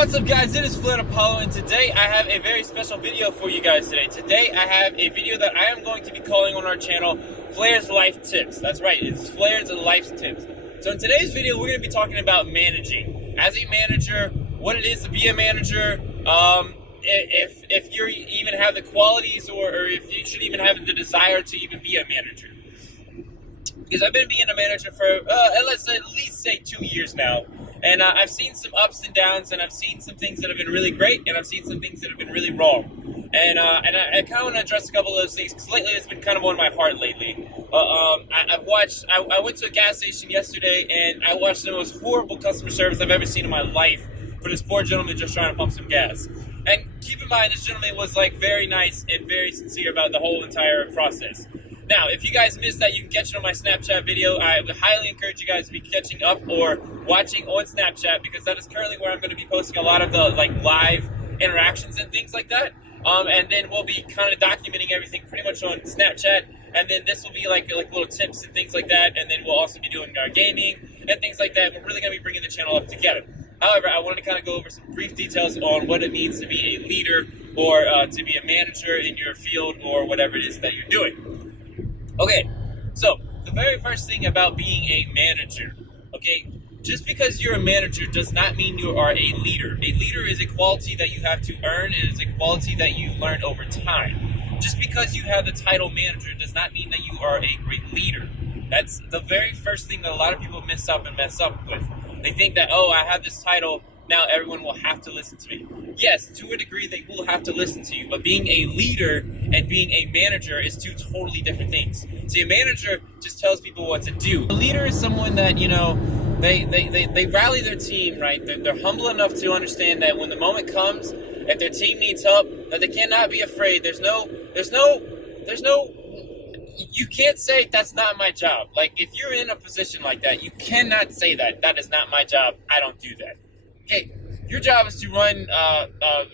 What's up, guys? It is Flared Apollo, and today I have a very special video for you guys today. Today I have a video that I am going to be calling on our channel Flared's Life Tips. That's right, it's Flared's Life Tips. So in today's video, we're going to be talking about managing. As a manager, what it is to be a manager, if you even have the qualities or if you should even have the desire to even be a manager. Because I've been being a manager for, let's at least say 2 years now. And I've seen some ups and downs, and I've seen some things that have been really great, and I've seen some things that have been really wrong. And I kind of want to address a couple of those things, because lately it's been kind of on my heart lately. I went to a gas station yesterday, and I watched the most horrible customer service I've ever seen in my life for this poor gentleman just trying to pump some gas. And keep in mind, this gentleman was like very nice and very sincere about the whole entire process. Now, if you guys missed that, you can catch it on my Snapchat video. I would highly encourage you guys to be catching up or watching on Snapchat, because that is currently where I'm going to be posting a lot of the live interactions and things like that. And then we'll be kind of documenting everything pretty much on Snapchat. And then this will be like little tips and things like that. And then we'll also be doing our gaming and things like that. We're really going to be bringing the channel up together. However, I wanted to kind of go over some brief details on what it means to be a leader or to be a manager in your field or whatever it is that you're doing. Okay, so the very first thing about being a manager, okay, just because you're a manager does not mean you are a leader. A leader is a quality that you have to earn. It is a quality that you learn over time. Just because you have the title manager does not mean that you are a great leader. That's the very first thing that a lot of people mess up with. They think that, oh, I have this title, now everyone will have to listen to me. Yes, to a degree they will have to listen to you, but being a leader and being a manager is two totally different things. See, a manager just tells people what to do. A leader is someone that, you know, they rally their team, right? They're humble enough to understand that when the moment comes, if their team needs help, that they cannot be afraid. There's no, you can't say that's not my job. Like, if you're in a position like that, you cannot say that is not my job, I don't do that. Okay, your job is to run,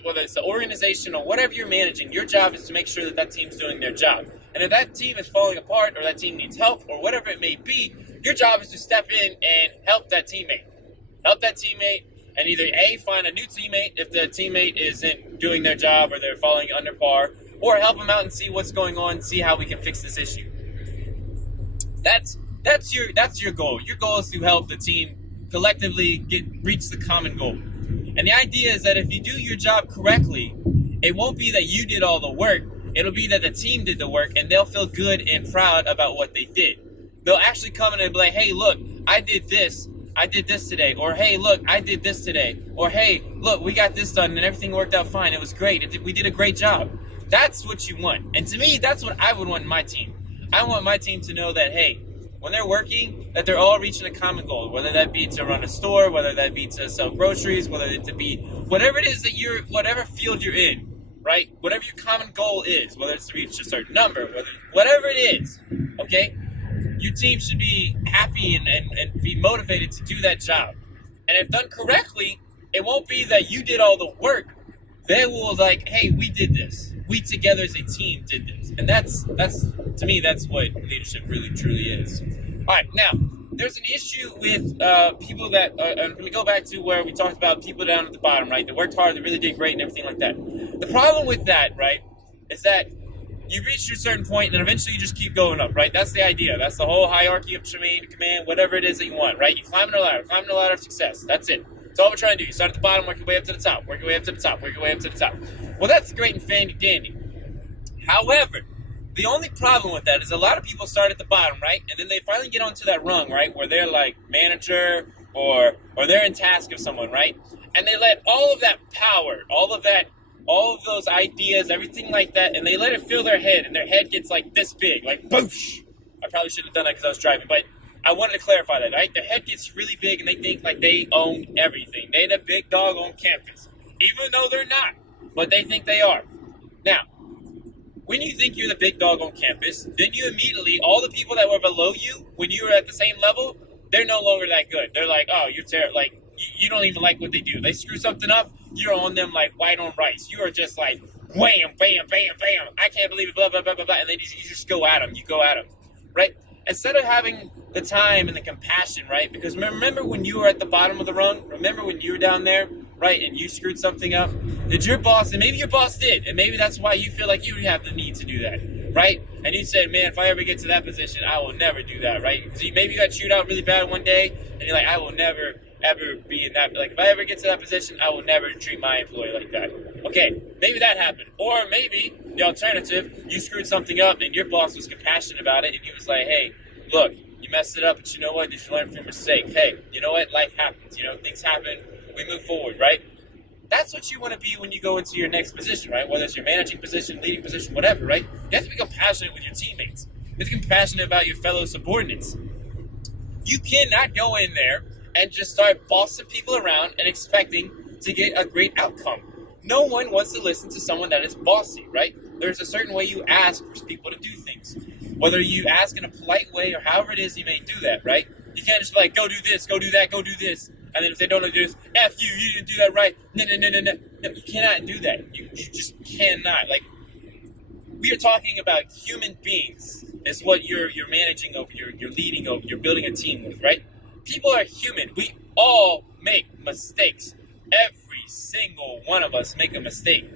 whether it's the organization or whatever you're managing, your job is to make sure that team's doing their job. And if that team is falling apart or that team needs help or whatever it may be, your job is to step in and help that teammate. Help that teammate and either A, find a new teammate if the teammate isn't doing their job or they're falling under par, or help them out and see what's going on, see how we can fix this issue. That's your goal. Your goal is to help the team collectively reach the common goal. And the idea is that if you do your job correctly, it won't be that you did all the work, it'll be that the team did the work, and they'll feel good and proud about what they did. They'll actually come in and be like, hey, look, I did this today, or hey, look, I did this today, or hey, look, we got this done and everything worked out fine, it was great, we did a great job. That's what you want. And to me, that's what I would want in my team. I want my team to know that, hey, when they're working, that they're all reaching a common goal, whether that be to run a store, whether that be to sell groceries, whether it to be whatever it is that whatever field you're in, right? Whatever your common goal is, whether it's to reach a certain number, whatever it is, okay? Your team should be happy and be motivated to do that job. And if done correctly, it won't be that you did all the work. They will like, hey, we did this. We together as a team did this. And that's to me, that's what leadership really truly is. All right, now, there's an issue with people that, I'm going to go back to where we talked about people down at the bottom, right? They worked hard, they really did great and everything like that. The problem with that, right, is that you reach a certain point and eventually you just keep going up, right? That's the idea. That's the whole hierarchy of command, whatever it is that you want, right? You climb the ladder of success. That's it. That's all we're trying to do. You start at the bottom, work your way up to the top, work your way up to the top, work your way up to the top. Well, that's great and dandy. However, the only problem with that is a lot of people start at the bottom, right? And then they finally get onto that rung, right? Where they're like manager or they're in task of someone, right? And they let all of that power, all of those ideas, everything like that, and they let it fill their head, and their head gets like this big, like boosh. I probably shouldn't have done that because I was driving, but I wanted to clarify that, right? Their head gets really big and they think like they own everything. They're the big dog on campus, even though they're not, but they think they are. Now, when you think you're the big dog on campus, then you immediately, all the people that were below you, when you were at the same level, they're no longer that good. They're like, oh, you're terrible. Like, you don't even like what they do. They screw something up, you're on them like white on rice. You are just like, wham, bam, bam, bam. I can't believe it, blah, blah, blah, blah, blah. And then you just go at them. You go at them, right? Instead of having the time and the compassion, right? Because remember when you were at the bottom of the rung? Remember when you were down there? right, and you screwed something up, did your boss, and maybe your boss did, and maybe that's why you feel like you have the need to do that, right? And you said, man, if I ever get to that position, I will never do that, right? Because maybe you got chewed out really bad one day, and you're like, I will never, ever be in that, like, if I ever get to that position, I will never treat my employee like that. Okay, maybe that happened. Or maybe, the alternative, you screwed something up, and your boss was compassionate about it, and he was like, hey, look, you messed it up, but you know what? Did you learn from your mistake? Hey, you know what? Life happens. You know, things happen. We move forward, right? That's what you want to be when you go into your next position, right? Whether it's your managing position, leading position, whatever, right? You have to become passionate with your teammates. You have to become passionate about your fellow subordinates. You cannot go in there and just start bossing people around and expecting to get a great outcome. No one wants to listen to someone that is bossy, right? There's a certain way you ask for people to do things. Whether you ask in a polite way or however it is you may do that, right? You can't just be like, go do this, go do that, go do this. And then if they don't do this, F you, you didn't do that right. No. No, you cannot do that. You just cannot. Like, we are talking about human beings is what you're managing over, you're leading over, you're building a team with, right? People are human. We all make mistakes. Every single one of us make a mistake.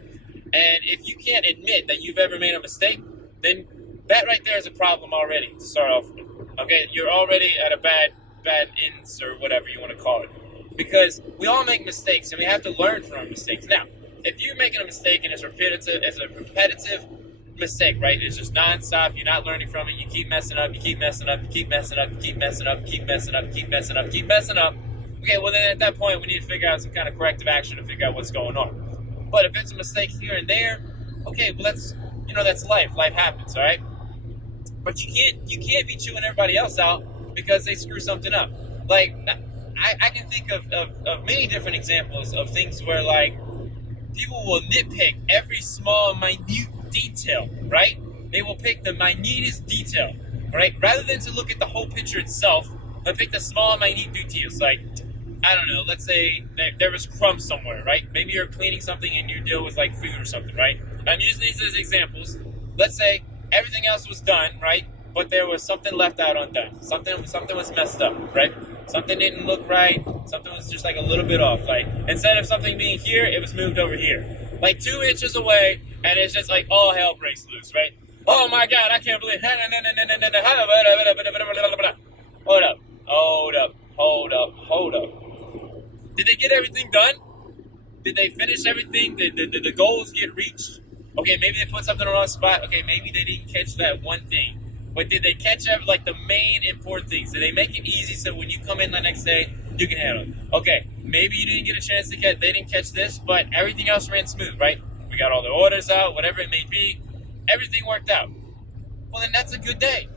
And if you can't admit that you've ever made a mistake, then that right there is a problem already to start off with. Okay, you're already at a bad ends or whatever you want to call it. Because we all make mistakes and we have to learn from our mistakes. Now, if you're making a mistake and it's a repetitive mistake, right? It's just nonstop, you're not learning from it, you keep messing up, you keep messing up, you keep messing up, you keep messing up, you keep messing up, you keep messing up, you keep messing up. Okay, well then at that point we need to figure out some kind of corrective action to figure out what's going on. But if it's a mistake here and there, okay, well that's life. Life happens, all right? But you can't be chewing everybody else out because they screw something up. Like, I can think of many different examples of things where, like, people will nitpick every small, minute detail, right? They will pick the minutest detail, right? Rather than to look at the whole picture itself, they'll pick the small, minute details. Like, I don't know, let's say there was crumbs somewhere, right? Maybe you're cleaning something and you deal with, like, food or something, right? I'm using these as examples. Let's say everything else was done, right? But there was something left out undone. Something was messed up, right? Something didn't look right. Something was just like a little bit off. Like, instead of something being here, it was moved over here. Like 2 inches away, and it's just like all hell breaks loose, right? Oh my God, I can't believe it. Hold up. Did they get everything done? Did they finish everything? Did the goals get reached? Okay, maybe they put something in the wrong spot. Okay, maybe they didn't catch that one thing. But did they catch like the main important things? Did they make it easy so when you come in the next day, you can handle it? Okay, maybe you didn't get a chance to catch, they didn't catch this, but everything else ran smooth, right? We got all the orders out, whatever it may be. Everything worked out. Well, then that's a good day.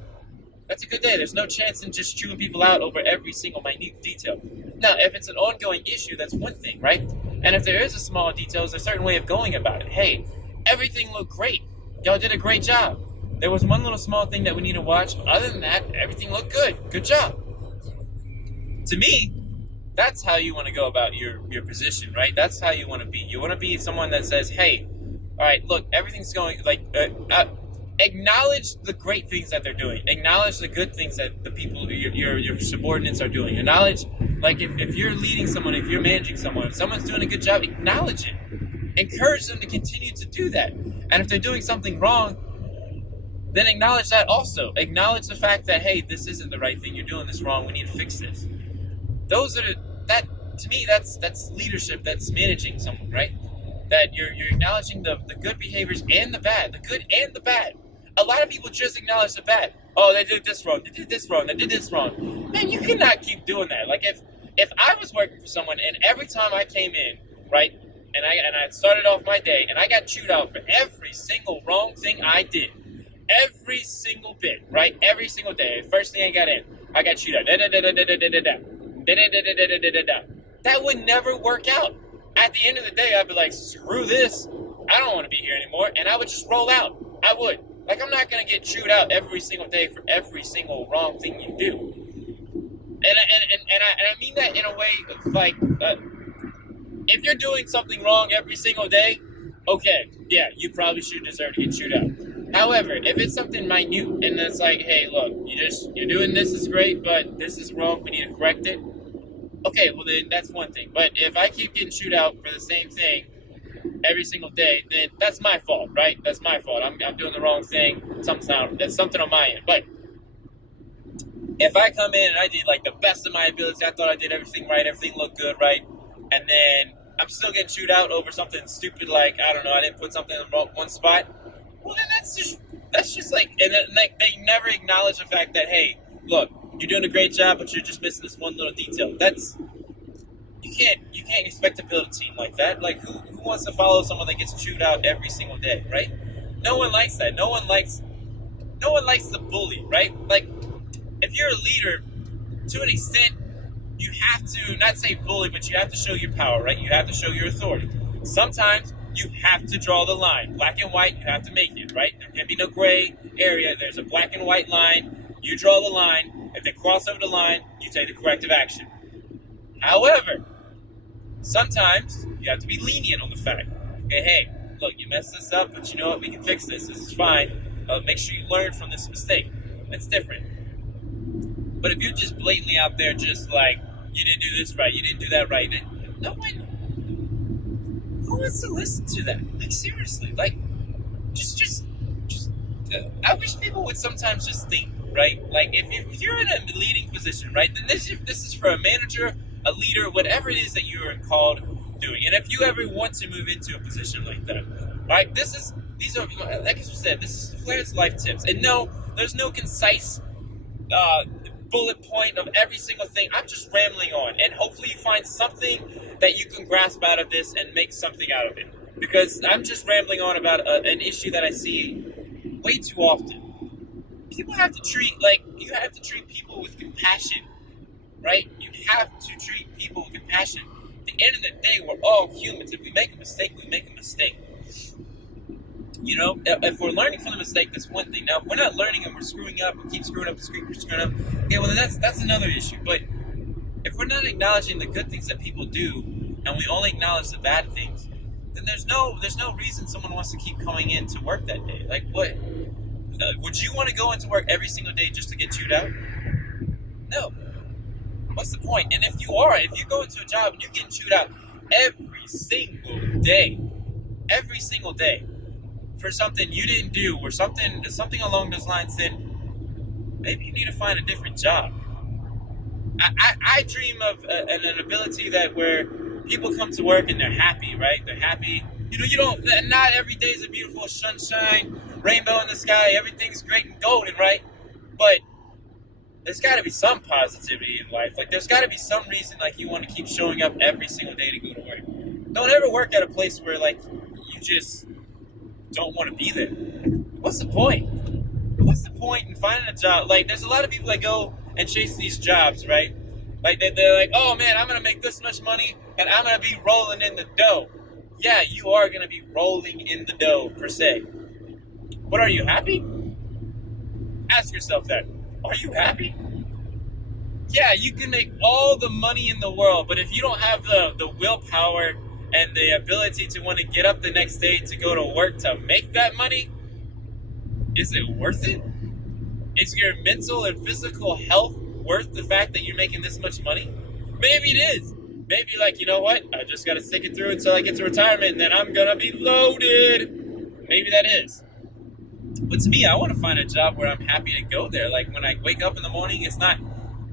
That's a good day. There's no chance in just chewing people out over every single minute detail. Now, if it's an ongoing issue, that's one thing, right? And if there is a small detail, there's a certain way of going about it. Hey, everything looked great. Y'all did a great job. There was one little small thing that we need to watch, but other than that, everything looked good. Good job. To me, that's how you want to go about your position, right? That's how you want to be. You want to be someone that says, hey, all right, look, everything's going, like, acknowledge the great things that they're doing. Acknowledge the good things that the people, your subordinates are doing. Acknowledge, like, if you're leading someone, if you're managing someone, if someone's doing a good job, acknowledge it. Encourage them to continue to do that. And if they're doing something wrong, then acknowledge that also. Acknowledge the fact that, hey, this isn't the right thing. You're doing this wrong. We need to fix this. To me, that's leadership. That's managing someone, right? That you're acknowledging the good behaviors and the bad, the good and the bad. A lot of people just acknowledge the bad. Oh, they did this wrong. They did this wrong. They did this wrong. Man, you cannot keep doing that. Like, if I was working for someone and every time I came in, right, and I started off my day and I got chewed out for every single wrong thing I did, every single bit, right? Every single day. First thing I got in, I got chewed out. That would never work out. At the end of the day, I'd be like, screw this. I don't want to be here anymore. And I would just roll out. I would. Like, I'm not going to get chewed out every single day for every single wrong thing you do. And I mean that in a way of, like, if you're doing something wrong every single day, okay, yeah, you probably should deserve to get chewed out. However, if it's something minute and it's like, hey, look, you're doing this is great, but this is wrong, we need to correct it. Okay, well then that's one thing. But if I keep getting chewed out for the same thing every single day, then that's my fault, right? That's my fault. I'm doing the wrong thing. That's something on my end. But if I come in and I did like the best of my ability, I thought I did everything right, everything looked good, right? And then I'm still getting chewed out over something stupid like, I don't know, I didn't put something in one spot. Well, then that's just like, and then like, they never acknowledge the fact that, hey, look, you're doing a great job, but you're just missing this one little detail. You can't expect to build a team like that. Like, who wants to follow someone that gets chewed out every single day, right? No one likes that. No one likes the bully, right? Like, if you're a leader, to an extent, you have to not say bully, but you have to show your power, right? You have to show your authority. Sometimes you have to draw the line. Black and white, you have to make it, right? There can be no gray area. There's a black and white line. You draw the line. If they cross over the line, you take the corrective action. However, sometimes you have to be lenient on the fact, okay, hey, look, you messed this up, but you know what? We can fix this. This is fine. Make sure you learn from this mistake. That's different. But if you're just blatantly out there just like, you didn't do this right, you didn't do that right, no one, who wants to listen to that? Like, seriously, like, I wish people would sometimes just think, right? Like, if you're in a leading position, right, then this is for a manager, a leader, whatever it is that you're called doing. And if you ever want to move into a position like that, right, these are, like I said, this is Flair's life tips. And no, there's no concise bullet point of every single thing. I'm just rambling on, and hopefully you find something that you can grasp out of this and make something out of it. Because I'm just rambling on about an issue that I see way too often. You have to treat people with compassion, right? You have to treat people with compassion. At the end of the day, we're all humans. If we make a mistake, we make a mistake. You know, if we're learning from the mistake, that's one thing. Now, if we're not learning and we're screwing up, we keep screwing up, okay, well, then that's another issue. But if we're not acknowledging the good things that people do, and we only acknowledge the bad things, then there's no reason someone wants to keep coming in to work that day. Like, what? Would you want to go into work every single day just to get chewed out? No. What's the point? And if you go into a job and you're getting chewed out every single day, for something you didn't do or something along those lines, then maybe you need to find a different job. I dream of an ability that where people come to work and they're happy, right? They're happy. You know, not every day is a beautiful sunshine, rainbow in the sky, everything's great and golden, right? But there's got to be some positivity in life. Like, there's got to be some reason, like, you want to keep showing up every single day to go to work. Don't ever work at a place where, like, you just don't want to be there. What's the point? What's the point in finding a job? Like, there's a lot of people that go and chase these jobs, right? Like, they're like, oh, man, I'm going to make this much money, and I'm going to be rolling in the dough. Yeah, you are going to be rolling in the dough, per se. But are you happy? Ask yourself that. Are you happy? Yeah, you can make all the money in the world, but if you don't have the willpower and the ability to want to get up the next day to go to work to make that money, is it worth it? Is your mental and physical health worth the fact that you're making this much money? Maybe it is. Maybe, like, you know what? I just got to stick it through until I get to retirement, and then I'm going to be loaded. Maybe that is. But to me, I want to find a job where I'm happy to go there. Like, when I wake up in the morning, it's not,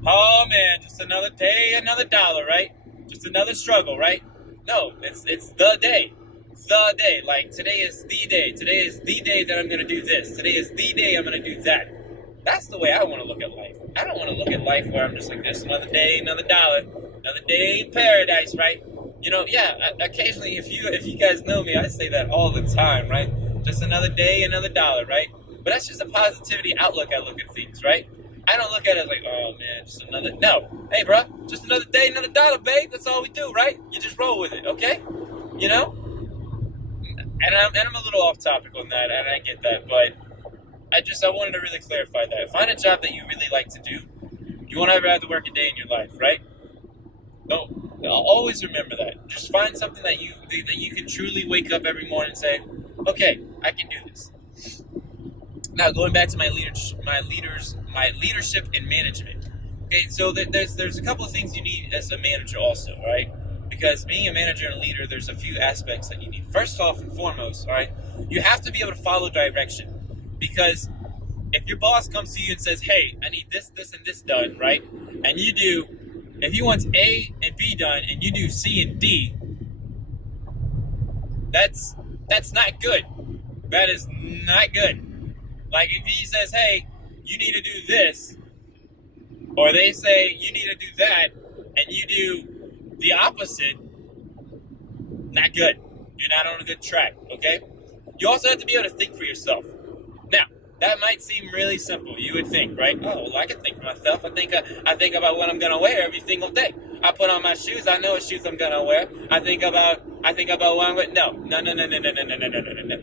oh, man, just another day, another dollar, right? Just another struggle, right? No, it's the day. The day. Like, today is the day. Today is the day that I'm going to do this. Today is the day I'm going to do that. That's the way I want to look at life. I don't want to look at life where I'm just like, just another day, another dollar, another day in paradise, right? You know, yeah, occasionally, if you guys know me, I say that all the time, right? Just another day, another dollar, right? But that's just a positivity outlook I look at things, right? I don't look at it like, oh, man, just another... No. Hey, bro, just another day, another dollar, babe. That's all we do, right? You just roll with it, okay? You know? And I'm a little off topic on that, and I get that, but I wanted to really clarify that. Find a job that you really like to do. You won't ever have to work a day in your life, right? Don't always remember that. Just find something that you can truly wake up every morning and say, okay, I can do this. Now, going back to my leadership and management. Okay, so there's a couple of things you need as a manager also, right? Because being a manager and a leader, there's a few aspects that you need. First off and foremost, all right, you have to be able to follow direction. Because if your boss comes to you and says, hey, I need this, this, and this done, right? And you do, if he wants A and B done and you do C and D, that's not good. That is not good. Like if he says, hey, you need to do this, or they say you need to do that, and you do the opposite, not good. You're not on a good track, okay? You also have to be able to think for yourself. Now, that might seem really simple. You would think, right? Oh, well, I can think for myself. I think about what I'm gonna wear every single day. I put on my shoes. I know what shoes I'm gonna wear. I think about what I'm going. No.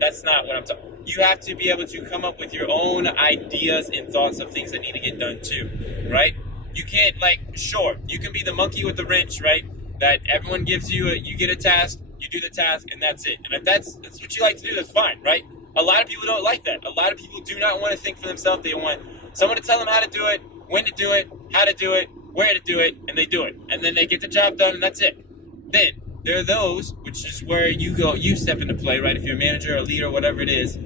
That's not what I'm talking. You have to be able to come up with your own ideas and thoughts of things that need to get done too, right? You can't sure, you can be the monkey with the wrench, right? That everyone gives you. You get a task, you do the task, and that's it. And if that's what you like to do, that's fine, right? A lot of people don't like that. A lot of people do not want to think for themselves. They want someone to tell them how to do it, when to do it, how to do it, where to do it, and they do it. And then they get the job done, and that's it. Then there are those, which is where you step into play, right? If you're a manager, a leader, whatever it is,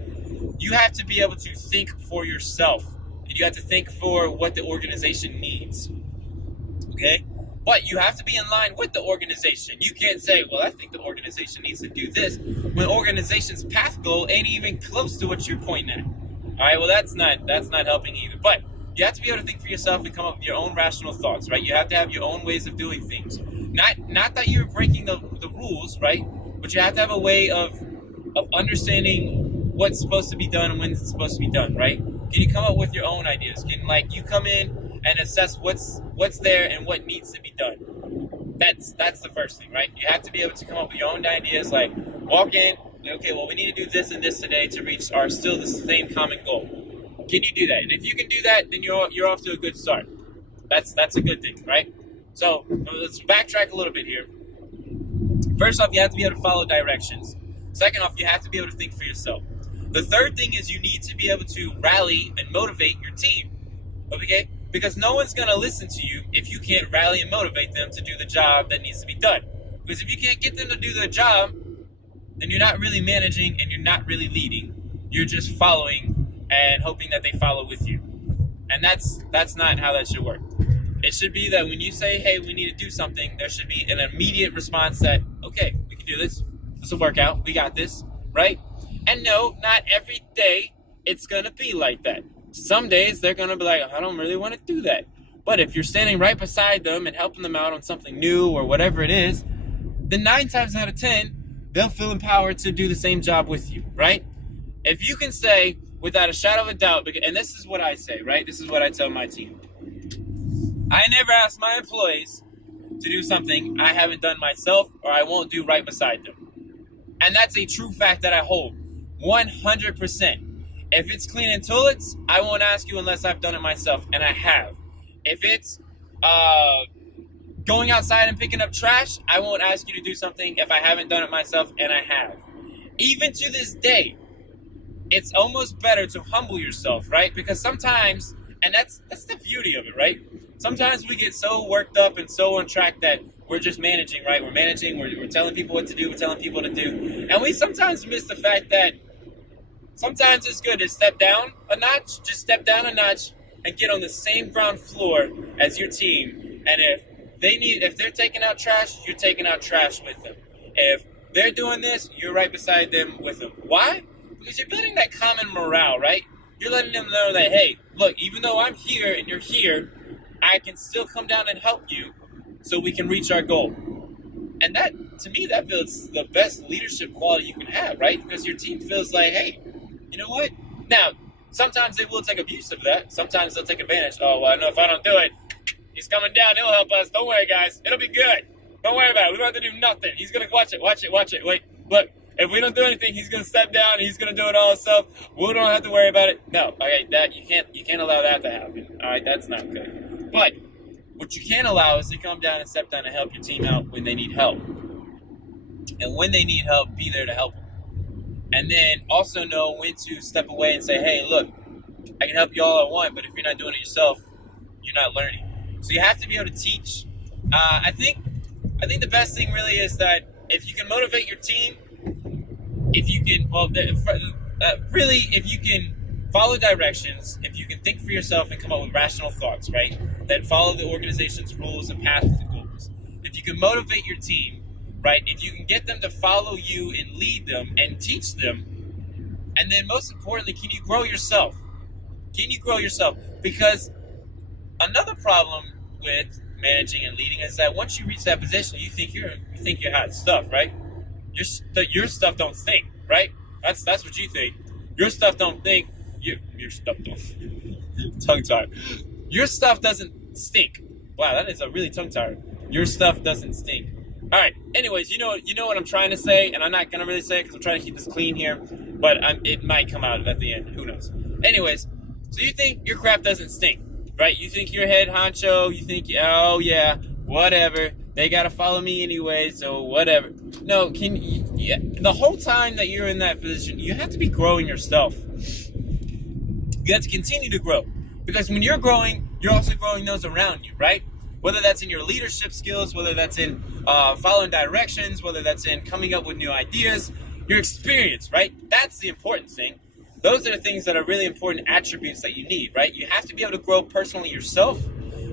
you have to be able to think for yourself. And you have to think for what the organization needs. Okay? But you have to be in line with the organization. You can't say, well, I think the organization needs to do this, when the organization's path goal ain't even close to what you're pointing at. All right, well, that's not helping either. But you have to be able to think for yourself and come up with your own rational thoughts, right? You have to have your own ways of doing things. Not that you're breaking the rules, right? But you have to have a way of understanding what's supposed to be done and when it's supposed to be done, right? Can you come up with your own ideas? Can you come in and assess what's there and what needs to be done? That's the first thing, right? You have to be able to come up with your own ideas, like walk in, okay, well, we need to do this and this today to reach still the same common goal. Can you do that? And if you can do that, then you're off to a good start. That's a good thing, right? So let's backtrack a little bit here. First off, you have to be able to follow directions. Second off, you have to be able to think for yourself. The third thing is you need to be able to rally and motivate your team, okay? Because no one's going to listen to you if you can't rally and motivate them to do the job that needs to be done. Because if you can't get them to do the job, then you're not really managing and you're not really leading. You're just following and hoping that they follow with you. And that's not how that should work. It should be that when you say, hey, we need to do something, there should be an immediate response that, okay, we can do this. This will work out. We got this, right? And no, not every day it's going to be like that. Some days they're going to be like, I don't really want to do that. But if you're standing right beside them and helping them out on something new or whatever it is, then 9 times out of 10, they'll feel empowered to do the same job with you, right? If you can say, without a shadow of a doubt, and this is what I say, right? This is what I tell my team. I never ask my employees to do something I haven't done myself or I won't do right beside them. And that's a true fact that I hold 100%. If it's cleaning toilets, I won't ask you unless I've done it myself, and I have. If it's going outside and picking up trash, I won't ask you to do something if I haven't done it myself, and I have. Even to this day, it's almost better to humble yourself, right? Because sometimes, and that's the beauty of it, right? Sometimes we get so worked up and so on track that we're just managing, right? We're managing, we're telling people what to do, we're telling people what to do. And we sometimes miss the fact that sometimes it's good to step down a notch, and get on the same ground floor as your team. And if they're taking out trash, you're taking out trash with them. If they're doing this, you're right beside them with them. Why? Because you're building that common morale, right? You're letting them know that, hey, look, even though I'm here and you're here, I can still come down and help you so we can reach our goal. And that, to me, that builds the best leadership quality you can have, right? Because your team feels like, hey, you know what? Now, sometimes they will take abuse of that. Sometimes they'll take advantage. Oh, well, I know if I don't do it, he's coming down. He'll help us. Don't worry, guys. It'll be good. Don't worry about it. We don't have to do nothing. He's going to watch it. Wait, look. If we don't do anything, he's going to step down. He's going to do it all himself. We don't have to worry about it. No, okay, that you can't allow that to happen. All right, that's not good. But what you can allow is to come down and step down and help your team out when they need help. And when they need help, be there to help them. And then also know when to step away and say, hey, look, I can help you all I want, but if you're not doing it yourself, you're not learning. So you have to be able to teach. I think the best thing really is that if you can motivate your team, if you can, really, if you can follow directions, if you can think for yourself and come up with rational thoughts, right, that follow the organization's rules and paths to goals. If you can motivate your team, right, if you can get them to follow you and lead them and teach them, and then most importantly, can you grow yourself? Can you grow yourself? Because another problem with managing and leading is that once you reach that position, you think you're hot stuff, right? Your stuff don't stink, right? That's what you think. Your stuff don't think. Your stuff don't. Tongue tied. Your stuff doesn't stink. Wow, that is a really tongue tied. Your stuff doesn't stink. All right. Anyways, you know what I'm trying to say, and I'm not gonna really say it because I'm trying to keep this clean here, but it might come out at the end. Who knows? Anyways, so you think your crap doesn't stink, right? You think you're head honcho. You think, oh yeah, whatever. They gotta follow me anyway, so whatever. No, the whole time that you're in that position, you have to be growing yourself. You have to continue to grow, because when you're growing, you're also growing those around you, right? Whether that's in your leadership skills, whether that's in following directions, whether that's in coming up with new ideas, your experience, right? That's the important thing. Those are the things that are really important attributes that you need, right? You have to be able to grow personally yourself.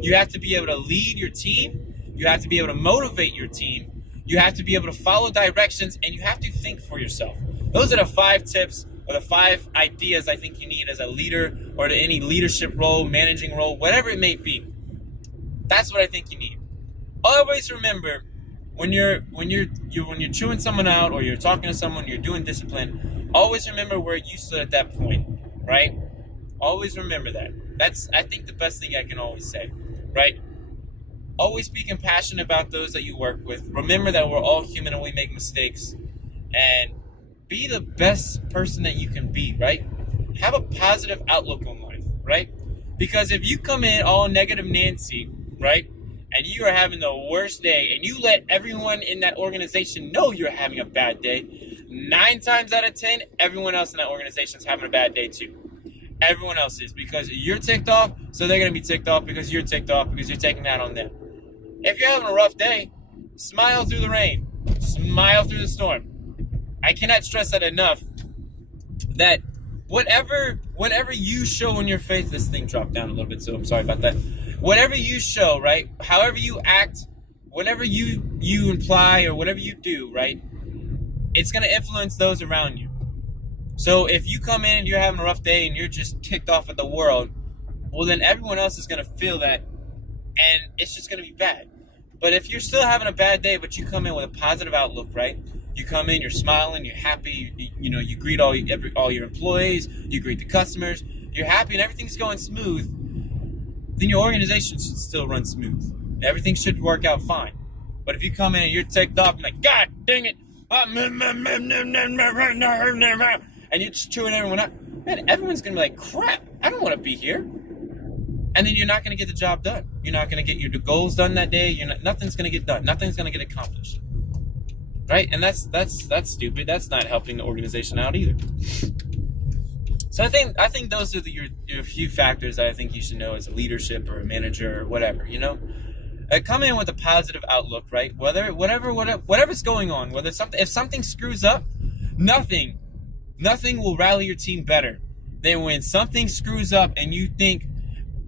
You have to be able to lead your team. You have to be able to motivate your team. You have to be able to follow directions, and you have to think for yourself. Those are the 5 tips or the 5 ideas I think you need as a leader or to any leadership role, managing role, whatever it may be. That's what I think you need. Always remember when you're chewing someone out or you're talking to someone, you're doing discipline, always remember where you stood at that point, right? Always remember that. That's, I think, the best thing I can always say, right? Always be compassionate about those that you work with. Remember that we're all human and we make mistakes. And be the best person that you can be, right? Have a positive outlook on life, right? Because if you come in all negative Nancy, right, and you are having the worst day, and you let everyone in that organization know you're having a bad day, 9 times out of 10, everyone else in that organization is having a bad day too. Everyone else is, because you're ticked off, so they're going to be ticked off because you're ticked off because you're taking that on them. If you're having a rough day, smile through the rain. Smile through the storm. I cannot stress that enough, that whatever you show in your face, this thing dropped down a little bit, so I'm sorry about that. Whatever you show, right, however you act, whatever you imply or whatever you do, right, it's going to influence those around you. So if you come in and you're having a rough day and you're just ticked off at the world, well, then everyone else is going to feel that, and it's just going to be bad. But if you're still having a bad day, but you come in with a positive outlook, right? You come in, you're smiling, you're happy, you greet all your employees, you greet the customers, you're happy and everything's going smooth, then your organization should still run smooth. Everything should work out fine. But if you come in and you're ticked off and like, God dang it, and you're just chewing everyone up, man, everyone's going to be like, crap, I don't want to be here. And then you're not going to get the job done. You're not going to get your goals done that day. Nothing's going to get done. Nothing's going to get accomplished. Right? And that's stupid. That's not helping the organization out either. So I think those are your few factors that I think you should know as a leadership or a manager or whatever, come in with a positive outlook, right? Whatever's going on, if something screws up, nothing will rally your team better than when something screws up and you think,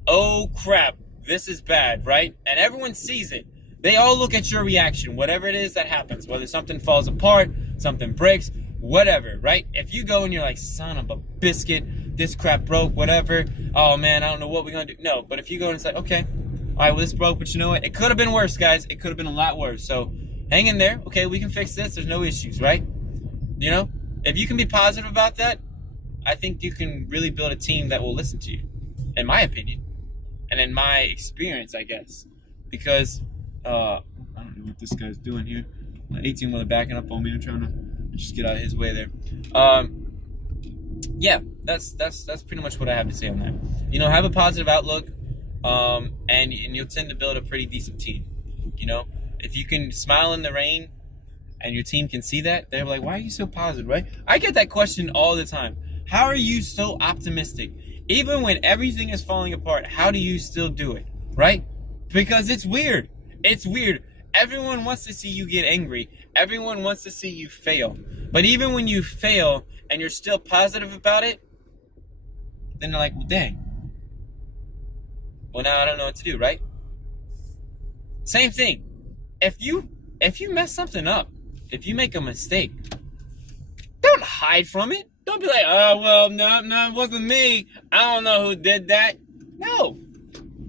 oh crap, this is bad, right? And everyone sees it. They all look at your reaction, whatever it is that happens, whether something falls apart, something breaks, whatever, right? If you go and you're like, son of a biscuit, this crap broke, whatever, oh man, I don't know what we're going to do. No, but if you go and it's like, okay, all right, well, this broke, but you know what? It could have been worse, guys. It could have been a lot worse. So hang in there. Okay, we can fix this. There's no issues, right? If you can be positive about that, I think you can really build a team that will listen to you, in my opinion, and in my experience, I guess. Because, I don't know what this guy's doing here. 18-wheeler backing up on me. I'm trying to just get out of his way there. Yeah, that's pretty much what I have to say on that. Have a positive outlook, and you'll tend to build a pretty decent team. If you can smile in the rain and your team can see that, they're like, why are you so positive, right? I get that question all the time. How are you so optimistic? Even when everything is falling apart, how do you still do it, right? Because it's weird. It's weird. Everyone wants to see you get angry. Everyone wants to see you fail. But even when you fail and you're still positive about it, then they're like, well, dang. Well, now I don't know what to do, right? Same thing. If you mess something up, if you make a mistake, don't hide from it. Don't be like, oh, well, no, it wasn't me. I don't know who did that. No.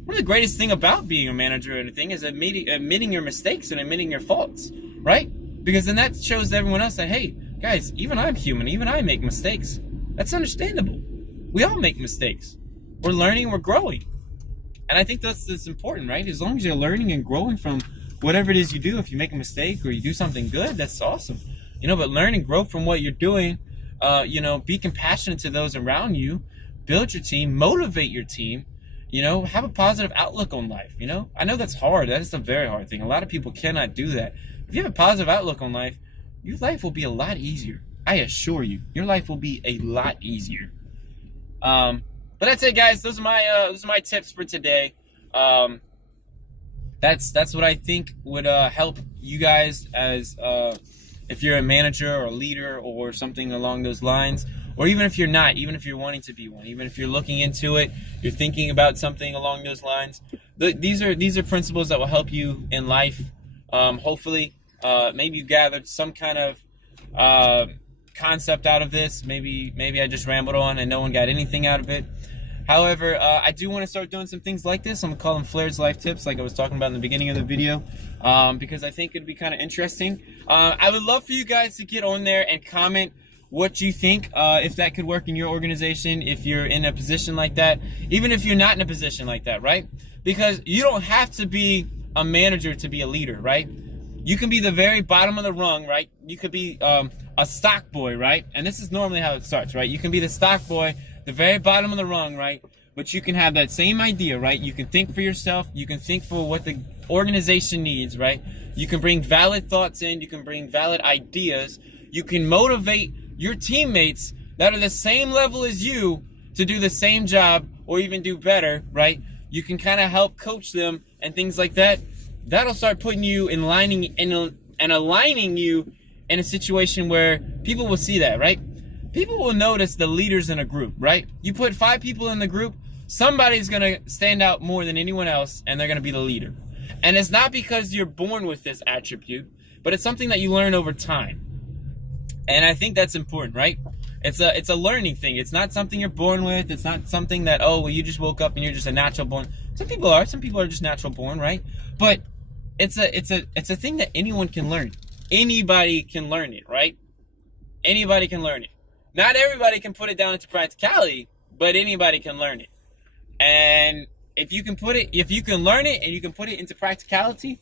One of the greatest thing about being a manager or anything is admitting your mistakes and admitting your faults, right? Because then that shows to everyone else that, hey, guys, even I'm human. Even I make mistakes. That's understandable. We all make mistakes. We're learning, we're growing. And I think that's important, right? As long as you're learning and growing from whatever it is you do, if you make a mistake or you do something good, that's awesome. But learn and grow from what you're doing. Be compassionate to those around you. Build your team. Motivate your team. Have a positive outlook on life. I know that's hard. That is a very hard thing. A lot of people cannot do that. If you have a positive outlook on life, your life will be a lot easier. I assure you, your life will be a lot easier. But that's it, guys. Those are my tips for today. That's what I think would help you guys as if you're a manager or a leader or something along those lines. Or even if you're not, even if you're wanting to be one, even if you're looking into it, you're thinking about something along those lines. These are principles that will help you in life. Hopefully, maybe you gathered some kind of concept out of this. Maybe I just rambled on and no one got anything out of it. However, I do want to start doing some things like this. I'm going to call them Flair's Life Tips, like I was talking about in the beginning of the video, because I think it'd be kind of interesting. I would love for you guys to get on there and comment what you think, if that could work in your organization, if you're in a position like that, even if you're not in a position like that, right? Because you don't have to be a manager to be a leader, right? You can be the very bottom of the rung, right? You could be a stock boy, right? And this is normally how it starts, right? You can be the stock boy, the very bottom of the rung, right? But you can have that same idea, right? You can think for yourself. You can think for what the organization needs, right? You can bring valid thoughts in. You can bring valid ideas. You can motivate your teammates that are the same level as you to do the same job or even do better, right? You can kind of help coach them and things like that. That'll start putting you in lining and aligning you in a situation where people will see that, right? People will notice the leaders in a group, right? You put 5 people in the group, somebody's going to stand out more than anyone else, and they're going to be the leader. And it's not because you're born with this attribute, but it's something that you learn over time. And I think that's important, right? It's a learning thing. It's not something you're born with. It's not something that, oh, well, you just woke up and you're just a natural born. Some people are. Some people are just natural born, right? But it's a thing that anyone can learn. Anybody can learn it, right? Anybody can learn it. Not everybody can put it down into practicality, but anybody can learn it. And if you can learn it and you can put it into practicality,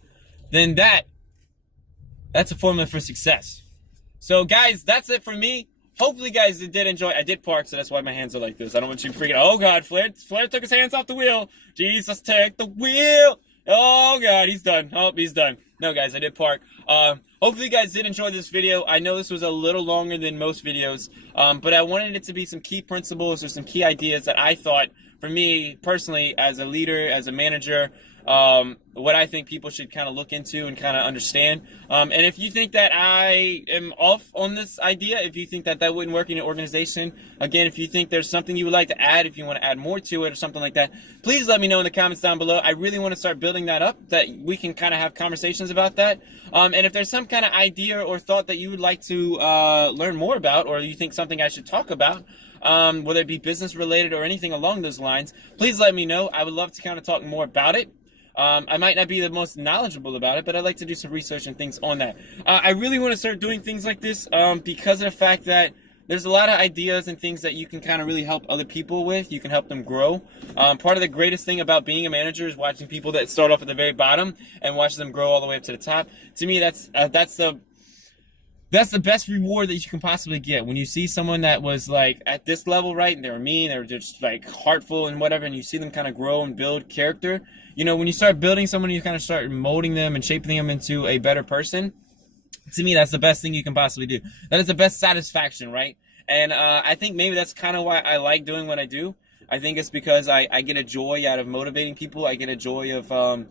then that's a formula for success. So guys, that's it for me. Hopefully guys did enjoy. I did park, so that's why my hands are like this. I don't want you freaking out. Oh God, Flair took his hands off the wheel. Jesus, take the wheel. Oh God, he's done. Oh, he's done. No guys, I did park. Hopefully you guys did enjoy this video. I know this was a little longer than most videos, but I wanted it to be some key principles or some key ideas that I thought, for me personally, as a leader, as a manager, what I think people should kind of look into and kind of understand. And if you think that I am off on this idea, if you think that wouldn't work in your organization, again, if you think there's something you would like to add, if you want to add more to it or something like that, please let me know in the comments down below. I really want to start building that up, that we can kind of have conversations about that. And if there's some kind of idea or thought that you would like to learn more about, or you think something I should talk about, whether it be business related or anything along those lines, please let me know. I would love to kind of talk more about it. I might not be the most knowledgeable about it, but I'd like to do some research and things on that. I really want to start doing things like this because of the fact that there's a lot of ideas and things that you can kind of really help other people with. You can help them grow. Part of the greatest thing about being a manager is watching people that start off at the very bottom and watch them grow all the way up to the top. To me, that's the best reward that you can possibly get. When you see someone that was like at this level, right, and they were mean, they were just like heartful and whatever, and you see them kind of grow and build character. You know, when you start building someone, you kind of start molding them and shaping them into a better person. To me, that's the best thing you can possibly do. That is the best satisfaction, right? And I think maybe that's kind of why I like doing what I do. I think it's because I get a joy out of motivating people. I get a joy of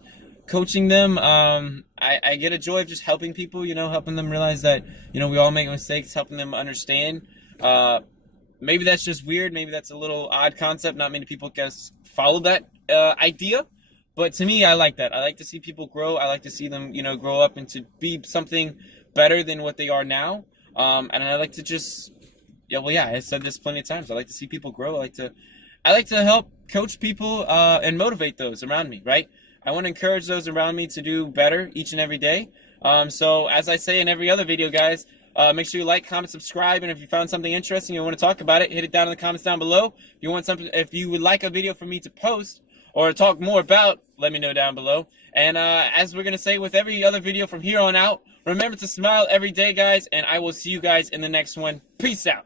coaching them. I get a joy of just helping people, helping them realize that, we all make mistakes, helping them understand. Maybe that's just weird. Maybe that's a little odd concept. Not many people guess follow that idea. But to me, I like that. I like to see people grow. I like to see them, grow up and to be something better than what they are now. And I like to just, I said this plenty of times. I like to see people grow. I like to help coach people and motivate those around me, right? I want to encourage those around me to do better each and every day. So as I say in every other video, guys, make sure you like, comment, subscribe, and if you found something interesting you want to talk about it, hit it down in the comments down below. If you would like a video for me to post or talk more about, let me know down below. And as we're going to say with every other video from here on out, remember to smile every day, guys, and I will see you guys in the next one. Peace out.